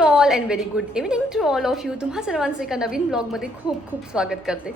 All and very good evening to all of you तुम्हा सर्वांचं एका नवीन ब्लॉगमध्ये खूप खूप स्वागत करते.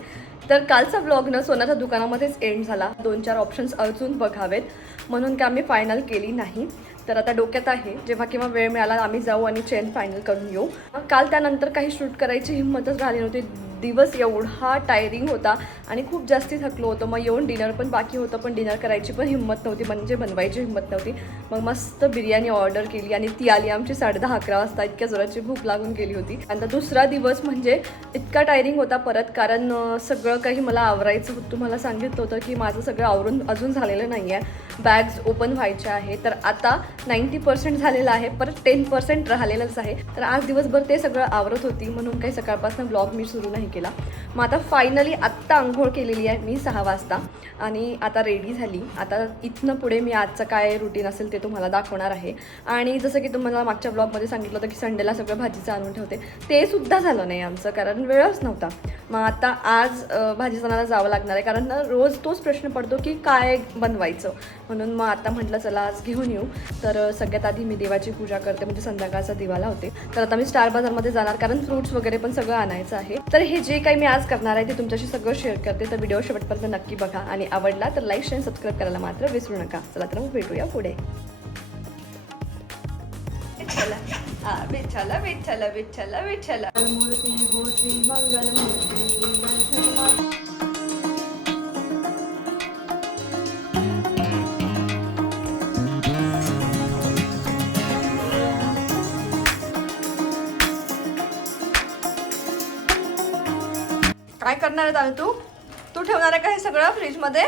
तर कालचा ब्लॉग न सोन्याच्या दुकानामध्येच एंड झाला. दोन चार ऑप्शन्स अजून बघावेत. म्हणून काय आम्ही फायनल केली नाही. तर आता डोक्यात आहे जेव्हा केव्हा वेळ मिळाला आम्ही जाऊ आणि चेन फायनल करून येऊ. काल त्यानंतर काही शूट करायची हिंमतच झाली नव्हती. दिवस एवढा टायरिंग होता आणि खूप जास्ती थकलो होतो. मग येऊन डिनर पण बाकी होतं पण डिनर करायची पण हिंमत नव्हती म्हणजे बनवायची हिंमत नव्हती. मग मस्त बिर्याणी ऑर्डर केली आणि ती आली आमची साडे दहा अकरा वाजता. इतक्या जोराची भूक लागून गेली होती. आणि दुसरा दिवस म्हणजे इतका टायरिंग होता परत कारण सगळं काही मला आवरायचं होतं. तुम्हाला सांगितलं होतं की माझं सगळं आवरून अजून झालेलं नाही आहे बॅग्स ओपन व्हायच्या आहे. तर आता नाईंटी पर्सेंट झालेलं आहे. परत टेन पर्सेंट राहिलेलंच आहे. तर आज दिवसभर ते सगळं आवरत होती. म्हणून काही सकाळपासून ब्लॉग मी सुरू नाही केला. मग आता फायनली आत्ता आंघोळ केलेली आहे मी सहा वाजता. आणि आता रेडी झाली. आता इथनं पुढे मी आजचं काय रुटीन असेल ते तुम्हाला दाखवणार आहे. आणि जसं की तुम्हाला मागच्या ब्लॉगमध्ये सांगितलं होतं की संडेला सगळं भाजीचं आणून ठेवते. ते सुद्धा झालं नाही आमचं कारण वेळच नव्हता. मग आता आज अं, भाजी जावं लागणार आहे. कारण रोज तोच प्रश्न पडतो की काय बनवायचं? म्हणून मग आता म्हटलं चला आज घेऊन येऊ. तर सगळ्यात आधी मी देवाची पूजा करते. म्हणजे संध्याकाळचा दिवाला होते. तर आता मी स्टार बाजारमध्ये जाणार कारण फ्रुट्स वगैरे पण सगळं आणायचं आहे. तर हे हे जे काही मी आज करणार आहे ते तुमच्याशी सगळं शेअर करते. तर व्हिडिओ शेवटपर्यंत नक्की बघा. आणि आवडला तर लाईक शेअर सबस्क्राईब करायला मात्र विसरू नका. चला तर मग भेटूया पुढे. विठ्ठला हा विठ्ठला विठ्ठला विठ्ठला मंगल मूर्ती काय करणार आहे तू? तू ठेवणार आहे का हे सगळं फ्रीजमध्ये?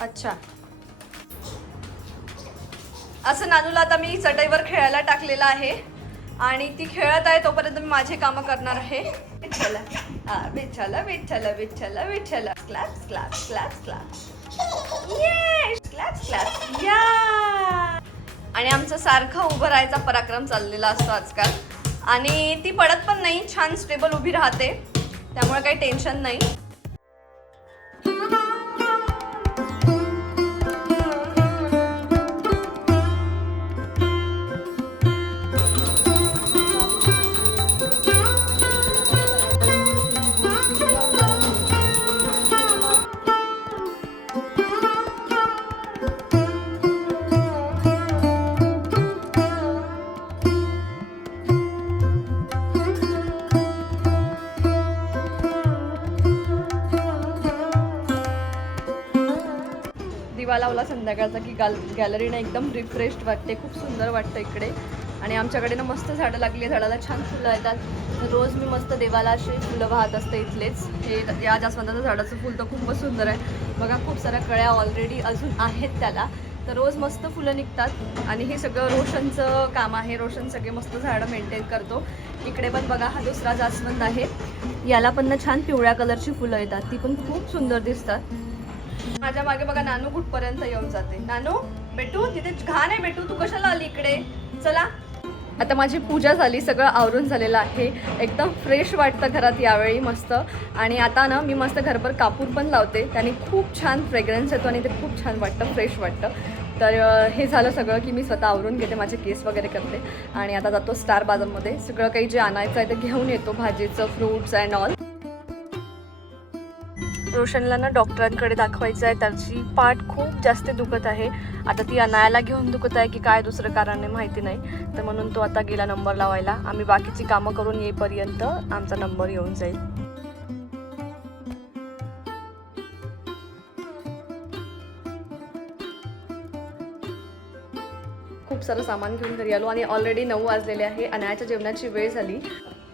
अच्छा. असं नानूला आता मी चटईवर खेळायला टाकलेलं आहे. आणि ती खेळत आहे तोपर्यंत मी माझे कामं करणार आहे. विठ्ठला हा विठ्ठला विठ्ठला विठ्ठला विठ्ठला. क्लास क्लॅप क्लास क्लॅप ये या आणि आमचं सारखं उभं राहायचा पराक्रम चाललेला असतो आजकाल. आणि ती पडत पण नाही छान स्टेबल उभी राहते. त्यामुळे काही टेन्शन नाही. दिवा लावला संध्याकाळचा की गाल गॅलरीनं एकदम रिफ्रेश्ड वाटते खूप सुंदर वाटतं इकडे. आणि आमच्याकडे ना मस्त झाडं लागली झाडाला छान फुलं येतात. तर रोज मी मस्त देवाला असे फुलं वाहत असते इथलेच. हे या जास्वंदाचं झाडाचं फुल तर खूपच सुंदर आहे. बघा खूप साऱ्या कळ्या ऑलरेडी अजून आहेत त्याला. तर रोज मस्त फुलं निघतात. आणि हे सगळं रोशनचं काम आहे. रोशन सगळे मस्त झाडं मेंटेन करतो. इकडे पण बघा हा दुसरा जास्वंद आहे. याला पण ना छान पिवळ्या कलरची फुलं येतात. ती पण खूप सुंदर दिसतात. माझ्या मागे बघा नानू कुठपर्यंत येऊन जाते. नानू बेटू तिथे घाण आहे बेटू तू कशाला आली इकडे? चला. आता माझी पूजा झाली सगळं आवरून झालेलं आहे. एकदम फ्रेश वाटतं घरात यावेळी मस्त. आणि आता ना मी मस्त घरभर कापूर पण लावते. त्याने खूप छान फ्रेग्रन्स येतो आणि ते खूप छान वाटतं फ्रेश वाटतं. तर हे झालं सगळं की मी स्वतः आवरून घेते माझे केस वगैरे करते. आणि आता जातो स्टार बाजारमध्ये सगळं काही जे आणायचं आहे ते घेऊन येतो भाजीचं फ्रूट्स अँड ऑल रोशनला ना डॉक्टरांकडे दाखवायचं आहे. त्याची पाठ खूप जास्त दुखत आहे. आता ती अनायाला घेऊन दुखत आहे की काय दुसरं कारण आहे माहिती नाही. तर म्हणून तो आता गेला नंबर लावायला. आम्ही बाकीची कामं करून येईपर्यंत आमचा नंबर येऊन जाईल. खूप सारं सामान घेऊन घरी आलो आणि ऑलरेडी नऊ वाजलेले आहे. अनायाच्या जेवणाची वेळ झाली.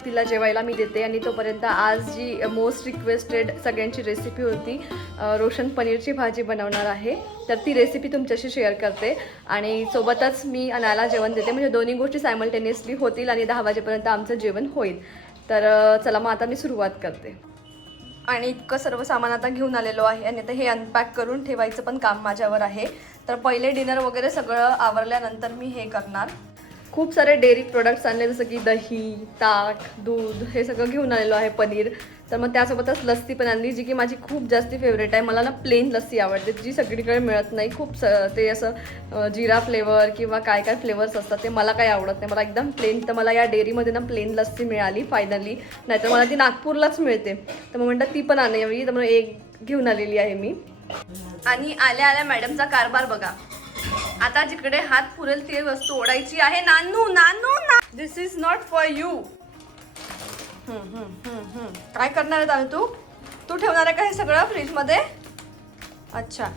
तिला जेवायला मी देते आणि तोपर्यंत आज जी मोस्ट रिक्वेस्टेड सगळ्यांची रेसिपी होती रोशन पनीरची भाजी बनवणार आहे तर ती रेसिपी तुमच्याशी शेअर करते. आणि सोबतच मी अनायला जेवण देते. म्हणजे दोन्ही गोष्टी सायमल्टेनियसली होतील आणि दहा वाजेपर्यंत आमचं जेवण होईल. तर चला मग आता मी सुरुवात करते. आणि इतकं सर्व सामान आता घेऊन आलेलो आहे आणि आता हे अनपॅक करून ठेवायचं पण काम माझ्यावर आहे. तर पहिले डिनर वगैरे सगळं आवरल्यानंतर मी हे करणार. खूप सारे डेअरी प्रोडक्ट्स आणले जसं की दही ताक दूध हे सगळं घेऊन आलेलो आहे पनीर. तर मग त्यासोबतच लस्सी पण आणली जी की माझी खूप जास्ती फेवरेट आहे. मला ना प्लेन लस्सी आवडते जी सगळीकडे मिळत नाही. खूप स ते असं जिरा फ्लेवर किंवा काय काय फ्लेवर्स असतात ते मला काही आवडत नाही. मला एकदम प्लेन तर मला या डेअरीमध्ये ना प्लेन लस्सी मिळाली फायनली नाहीतर मला ती नागपूरलाच मिळते. तर मग म्हणतात ती पण आणावी तर मग एक घेऊन आलेली आहे मी. आणि आल्या आल्या मॅडमचा कारभार बघा. आता जिकडे हात पुरेल ती वस्तू ओढायची आहे. नानू नानू ना this is not for you काय करणार आहे नानू तू? तू ठेवणार आहे का हे सगळं फ्रीजमध्ये? अच्छा.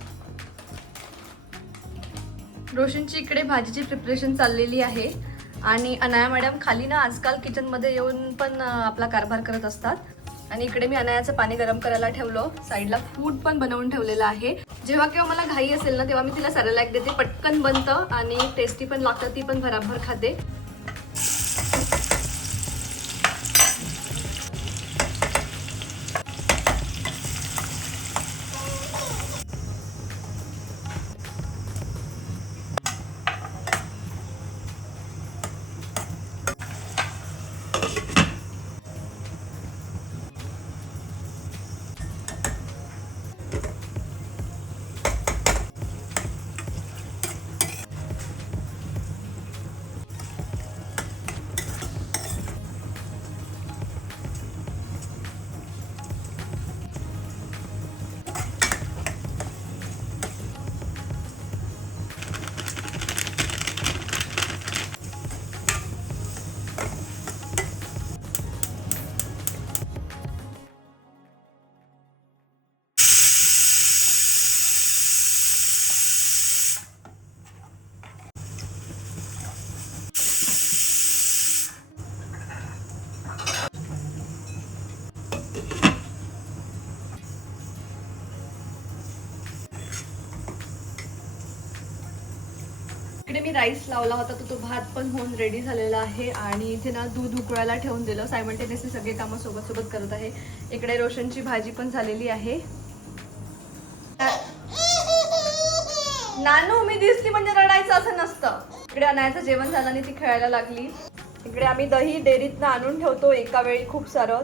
रोशनची इकडे भाजीची प्रिपरेशन चाललेली आहे. आणि अनाया मॅडम खाली ना आजकाल किचनमध्ये येऊन पण आपला कारभार करत असतात. आणि इकडे मी अनायाचं पाणी गरम करायला ठेवलं. साईडला फूड पण बनवून ठेवलेलं आहे. जेव्हा केव्हा मला घाई असेल ना तेव्हा मी तिला सॅरलॅक देते. पटकन बनतं आणि टेस्टी पण लागतं ती पण भराभर खाते. इकडे मी राईस लावला होता तर तो भात पण होऊन रेडी झालेला आहे. आणि इथे ना दूध उकळायला ठेवून दिलं. सायमल्टेनियसली सगळे कामं सोबत सोबत करत आहे. इकडे रोशनची भाजी पण झालेली आहे. नानू मी दिसली म्हणजे रडायचं असं नसतं. इकडे अनायाचं जेवण झालं आणि ती खेळायला लागली. इकडे आम्ही दही डेअरीतनं आणून ठेवतो एका वेळी खूप सारं.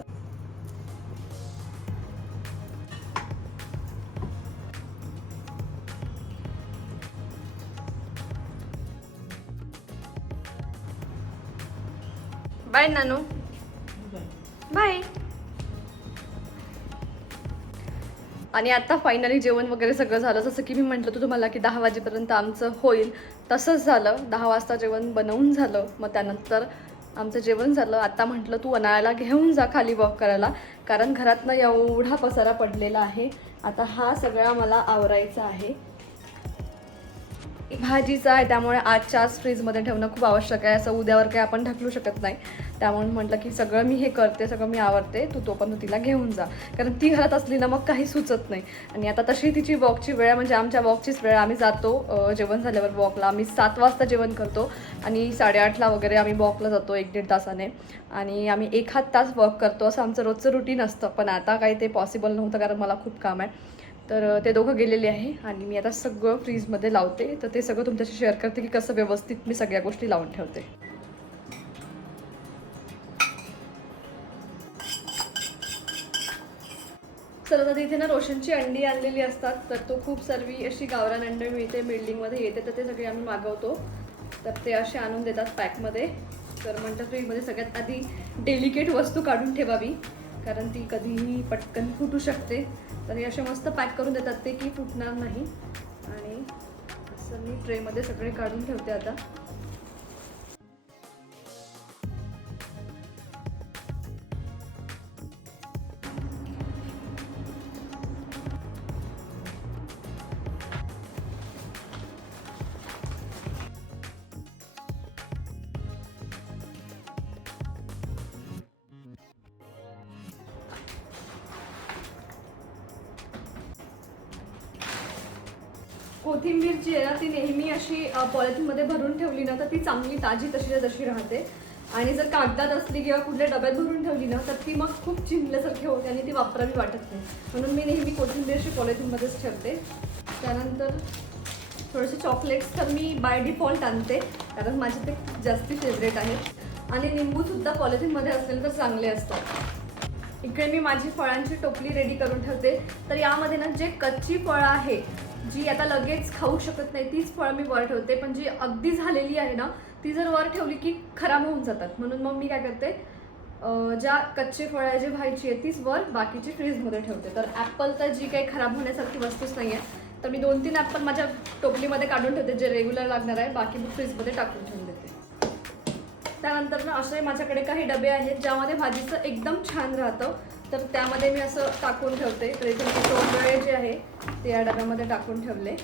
बाय नानू बाय आणि आता फायनली जेवण वगैरे सगळं झालं. जसं की मी म्हटलं होतं तुम्हाला की दहा वाजेपर्यंत आमचं होईल. तसंच झालं. दहा वाजता जेवण बनवून झालं. मग त्यानंतर आमचं जेवण झालं. आता म्हटलं तू उन्हाळ्याला घेऊन जा खाली वॉक करायला. कारण घरातनं एवढा पसारा पडलेला आहे. आता हा सगळा मला आवरायचा आहे. भाजीचा आहे त्यामुळे आजच्या आज फ्रीजमध्ये ठेवणं खूप आवश्यक आहे. असं उद्यावर काही आपण ढकलू शकत नाही. त्यामुळे म्हटलं की सगळं मी हे करते सगळं मी आवडते तू तोपर्यंत तिला घेऊन जा. कारण ती घरात असली ना मग काही सुचत नाही. आणि आता तशी तिची वॉकची वेळ आहे, म्हणजे आमच्या वॉकचीच वेळ आम्ही जातो जेवण झाल्यावर वॉकला. आम्ही सात वाजता जेवण करतो आणि साडेआठला वगैरे आम्ही वॉकला जातो एक दीड तासाने. आणि आम्ही एक हात तास वॉक करतो. असं आमचं रोजचं रुटीन असतं. पण आता काही ते पॉसिबल नव्हतं कारण मला खूप काम आहे. तर ते दोघं गेलेले आहे आणि मी आता सगळं फ्रीजमध्ये लावते. तर ते सगळं तुमच्याशी शेअर करते की कसं व्यवस्थित मी सगळ्या गोष्टी लावून ठेवते. चला तर इथे ना रोशनची अंडी आणलेली असतात. तर तो खूप सर्वी अशी गावरान अंडी मिळते बिल्डिंगमध्ये येते तर ते सगळे आम्ही मागवतो. तर ते असे आणून देतात पॅकमध्ये. तर म्हणतात फ्रीजमध्ये सगळ्यात आधी डेलिकेट वस्तू काढून ठेवावी. कारण ती कधीही पटकन फुटू शकते. तर हे असे मस्त पॅक करून देतात ते की फुटणार नाही. आणि असं मी ट्रेमध्ये सगळे काढून ठेवते आता. कोथिंबीर जी आहे ना ती नेहमी अशी पॉलिथिनमध्ये भरून ठेवली ना तर ती चांगली ताजी तशीच्या तशी राहते. आणि जर कागदात असली किंवा कुठल्या डब्यात भरून ठेवली ना तर ती मग खूप चिंबल्यासारखी होते आणि ती वापरावी वाटत नाही. म्हणून मी नेहमी कोथिंबीर अशी पॉलिथिनमध्येच ठेवते. त्यानंतर थोडेसे चॉकलेट्स तर मी बाय डिफॉल्ट आणते कारण माझे ते खूप जास्ती फेवरेट आहेत. आणि निंबूसुद्धा पॉलिथिनमध्ये असलेले तर चांगले असतात. इकडे मी माझी फळांची टोपली रेडी करून ठेवते. तर यामध्ये ना जे कच्ची फळं आहे जी आता लगेच खाऊ शकत नाही तीच फळं मी वर ठेवते. पण जी अगदी झालेली आहे ना ती जर वर ठेवली की खराब होऊन जातात. म्हणून मग मी काय करते ज्या कच्चे फळं आहे जे व्हायची आहे तीच वर बाकीची फ्रीजमध्ये ठेवते. तर ॲपल तर जी काही खराब होण्यासारखी वस्तूच नाही आहे. तर मी दोन तीन ॲपल माझ्या टोपलीमध्ये काढून ठेवते जे रेग्युलर लागणार आहे बाकी मी फ्रीजमध्ये टाकून ठेवून देते. त्यानंतर ना असे माझ्याकडे काही डबे आहेत ज्यामध्ये भाजीचं एकदम छान राहतं. तर त्यामध्ये मी असं टाकून ठेवते. तर इथे मी जे आहे ते या डब्यामध्ये टाकून ठेवले.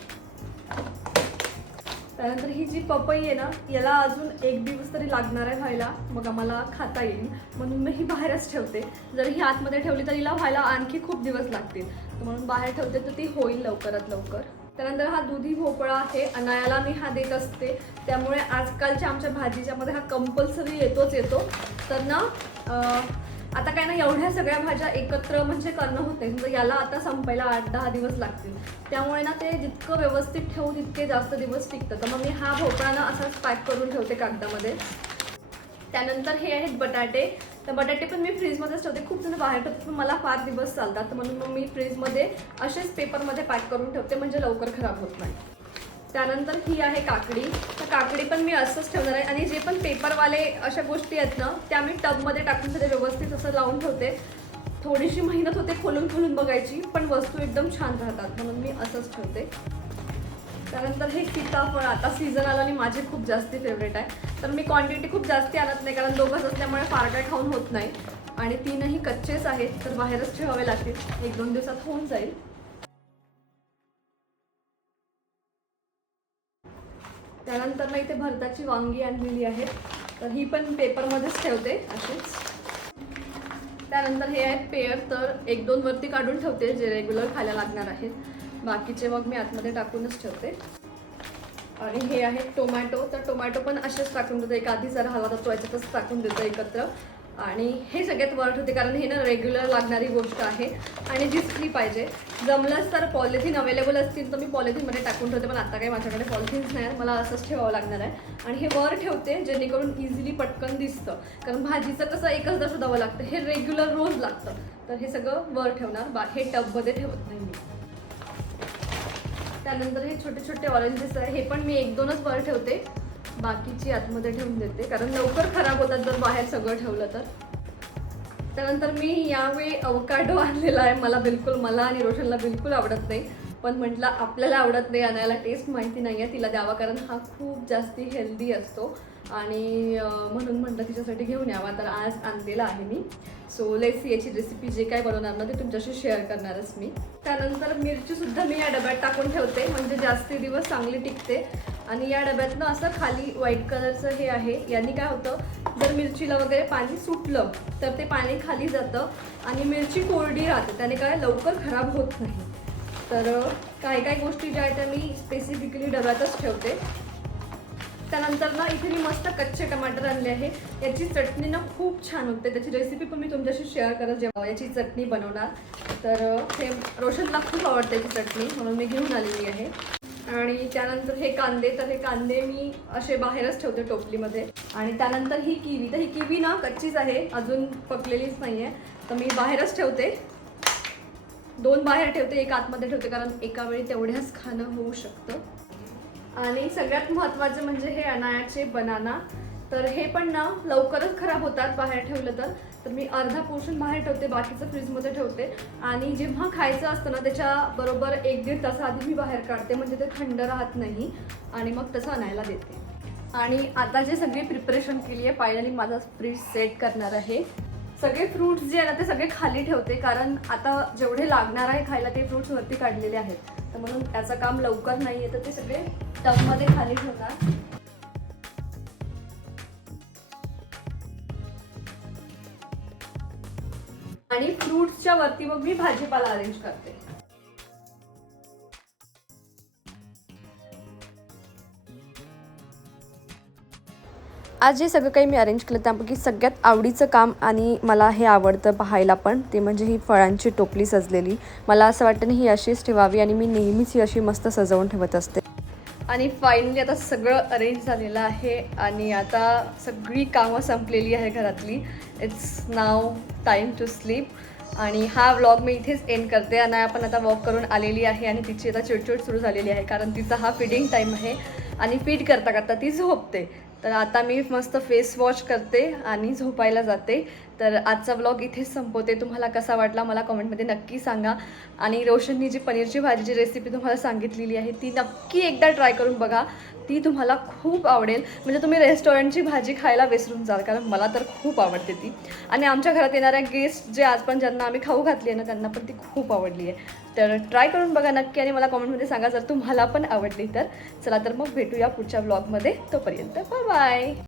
त्यानंतर ही जी पपई आहे ना याला अजून एक दिवस तरी लागणार आहे व्हायला. मग आम्हाला खाता येईल. म्हणून मी ही बाहेरच ठेवते. जर ही आतमध्ये ठेवली तर हिला व्हायला आणखी खूप दिवस लागतील. म्हणून बाहेर ठेवते तर ती होईल लवकरात लवकर. त्यानंतर हा दुधी भोपळा आहे. अनायाला मी हा देत असते. त्यामुळे आजकालच्या आमच्या भाजीच्यामध्ये हा कंपल्सरी येतोच येतो. तर ना आता काय ना एवढ्या सगळ्या भाज्या एकत्र म्हणजे करणं होते म्हणजे याला आता संपायला आठ दहा दिवस लागतील. त्यामुळे ना ते जितकं व्यवस्थित ठेवू तितके जास्त दिवस टिकतं तर मग मी हा भोपळा ना असाच पॅक करून ठेवते कागदामध्ये. त्यानंतर हे आहेत बटाटे. तर बटाटे पण मी फ्रीजमध्येच ठेवते. खूप जण बाहेर ठेवतात पण मला फार दिवस चालतात. म्हणून मग मी फ्रीजमध्ये असेच पेपरमध्ये पॅक करून ठेवते. म्हणजे लवकर खराब होत नाही. त्यानंतर ही आहे काकडी. तर काकडी पण मी असंच ठेवणार आहे. आणि जे पण पेपरवाले अशा गोष्टी आहेत ना त्या मी टबमध्ये टाकून सगळे व्यवस्थित असं लावून ठेवते. थोडीशी मेहनत होते खोलून खोलून बघायची पण वस्तू एकदम छान राहतात. म्हणून मी असंच ठेवते. त्यानंतर हे सीताफळ. आता सीझन आला आणि माझे खूप जास्ती फेवरेट आहे. तर मी क्वांटिटी खूप जास्ती आणत नाही कारण दोघंच असल्यामुळे फार काय खाऊन होत नाही. आणि तीनही कच्चेच आहेत तर बाहेरच ठेवावे लागतील. एक दोन दिवसात होऊन जाईल. त्यानंतर ना इथे भरताची वांगी आणलेली आहेत. तर ही पण पेपरमध्येच ठेवते अशीच. त्यानंतर हे आहेत पेयर तर एक दोन वरती काढून ठेवते जे रेग्युलर खायला लागणार आहेत. बाकीचे मग मी आतमध्ये टाकूनच ठेवते. आणि हे आहेत टोमॅटो तर टोमॅटो पण असेच टाकून देतो. एक आधी जर हवा तर तो याच्यातच टाकून देतो एकत्र. आणि हे सगळ्यात वर ठेवते कारण हे ना रेग्युलर लागणारी गोष्ट आहे. आणि दिसली पाहिजे जमलंच तर पॉलिथिन अवेलेबल असतील तर मी पॉलिथिनमध्ये टाकून ठेवते पण आता काही माझ्याकडे पॉलिथिन्स नाही आहेत मला असंच ठेवावं लागणार आहे. आणि हे वर ठेवते जेणेकरून इझिली पटकन दिसतं. कारण भाजीचं कसं एकचदा शोधावं लागतं हे रेग्युलर रोज लागतं. तर हे सगळं वर ठेवणार बा हे टबमध्ये ठेवत नाही मी. त्यानंतर हे छोटे छोटे ऑरेंजेस आहे हे पण मी एक दोनच वर ठेवते. बाकीची आतमध्ये ठेवून देते कारण लवकर खराब होतात जर बाहेर सगळं ठेवलं तर. त्यानंतर मी यावेळी अवकाडो आणलेला आहे मला बिलकुल मला आणि रोशनला बिलकुल आवडत नाही. पण म्हटलं आपल्याला आवडत नाही आणायला टेस्ट माहिती नाही आहे तिला द्यावा कारण हा खूप जास्ती हेल्दी असतो. आणि म्हणून म्हटलं तिच्यासाठी घेऊन यावा. तर आज आणलेला आहे मी. सो लेस याची रेसिपी जे काय बनवणार ना ते तुमच्याशी शेअर करणारच मी. त्यानंतर मिरचीसुद्धा मी या डब्यात टाकून ठेवते. म्हणजे जास्ती दिवस चांगली टिकते. आणि या डब्यातनं असं खाली व्हाईट कलरचं हे आहे. यांनी काय होतं जर मिरचीला वगैरे पाणी सुटलं तर ते पाणी खाली जातं आणि मिरची कोरडी राहते. त्याने काय लवकर खराब होत नाही. तर काय काही काही गोष्टी ज्या आहेत त्या मी स्पेसिफिकली डब्यातच ठेवते. त्यानंतर ना इथे मी मस्त कच्चे टमाटर आणले आहे. याची चटणी ना खूप छान होते. त्याची रेसिपी पण मी तुमच्याशी शेअर करत जेव्हा याची चटणी बनवणार. तर हे रोशनला खूप आवडते याची चटणी म्हणून मी घेऊन आलेली आहे. आणि त्यानंतर हे कांदे तर हे कांदे मी असे बाहेरच ठेवते टोपलीमध्ये. आणि त्यानंतर ही किवी तर ही किवी ना कच्चीच आहे अजून पकलेलीच नाही आहे तर मी बाहेरच ठेवते. दोन बाहेर ठेवते एक आतमध्ये ठेवते कारण एका वेळी तेवढ्याच खाणं होऊ शकतं. आणि सगळ्यात महत्त्वाचे म्हणजे हे अनायाचे बनाना. तर हे पण ना लवकरच खराब होतात बाहेर ठेवलं तर. तर मी अर्धा पोर्शन बाहेर ठेवते बाकीचं फ्रीजमध्ये ठेवते. आणि जेव्हा खायचं असतं ना त्याच्याबरोबर एक दीड तासाआधी मी बाहेर काढते म्हणजे ते थंड राहत नाही. आणि मग तसं आणायला देते. आणि आता जे सगळी प्रिपरेशन केली आहे फायनली माझा फ्रीज सेट करणार आहे. सगळे फ्रूट्स जे आहे ना ते सगळे खाली ठेवते कारण आता जेवढे लागणार आहे खायला ते फ्रूट्स वरती काढलेले आहेत. तर म्हणून त्याचं काम लवकर नाही आहे तर ते सगळे टबमध्ये खाली ठेवतात. आणि फ्रूट्सच्या वरती मग मी भाजीपाला अरेंज करते. आज जे सगळं काही मी अरेंज केलं त्यापैकी सगळ्यात आवडीचं काम आणि मला हे आवडतं पाहायला पण ते म्हणजे ही फळांची टोपली सजलेली. मला असं वाटतं ना ही अशीच ठेवावी आणि मी नेहमीच ही अशी मस्त सजवून ठेवत असते. आणि फायनली आता सगळं अरेंज झालेलं आहे आणि आता सगळी कामं संपलेली आहे घरातली. It's now time to sleep आणि हा व्लॉग मी इथेच एंड करते. आणि आपण आता वॉक करून आलेली आहे आणि तिची आता चिडचिड सुरू झालेली आहे कारण तिचा हा फिडिंग टाईम आहे. आणि फीड करता करता ती झोपते. तर आता मी मस्त फेस वॉश करते आणि झोपायला जाते. तर आजचा व्लॉग इथेच संपवते. तुम्हाला कसा वाटला मला कमेंटमध्ये नक्की सांगा. आणि रोशननी जी पनीरची भाजीची रेसिपी तुम्हाला सांगितलेली आहे ती नक्की एकदा ट्राय करून बघा. ती तुम्हाला खूप आवडेल. म्हणजे तुम्ही रेस्टॉरंटची भाजी खायला विसरून जाल कारण मला तर खूप आवडते ती. आणि आमच्या घरात येणाऱ्या गेस्ट जे आज पण ज्यांना आम्ही खाऊ घातली आहे ना त्यांना पण ती खूप आवडली आहे. तर ट्राय करून बघा नक्की आणि मला कॉमेंटमध्ये सांगा जर तुम्हाला पण आवडली तर. चला तर मग भेटूया पुढच्या ब्लॉगमध्ये तोपर्यंत बाय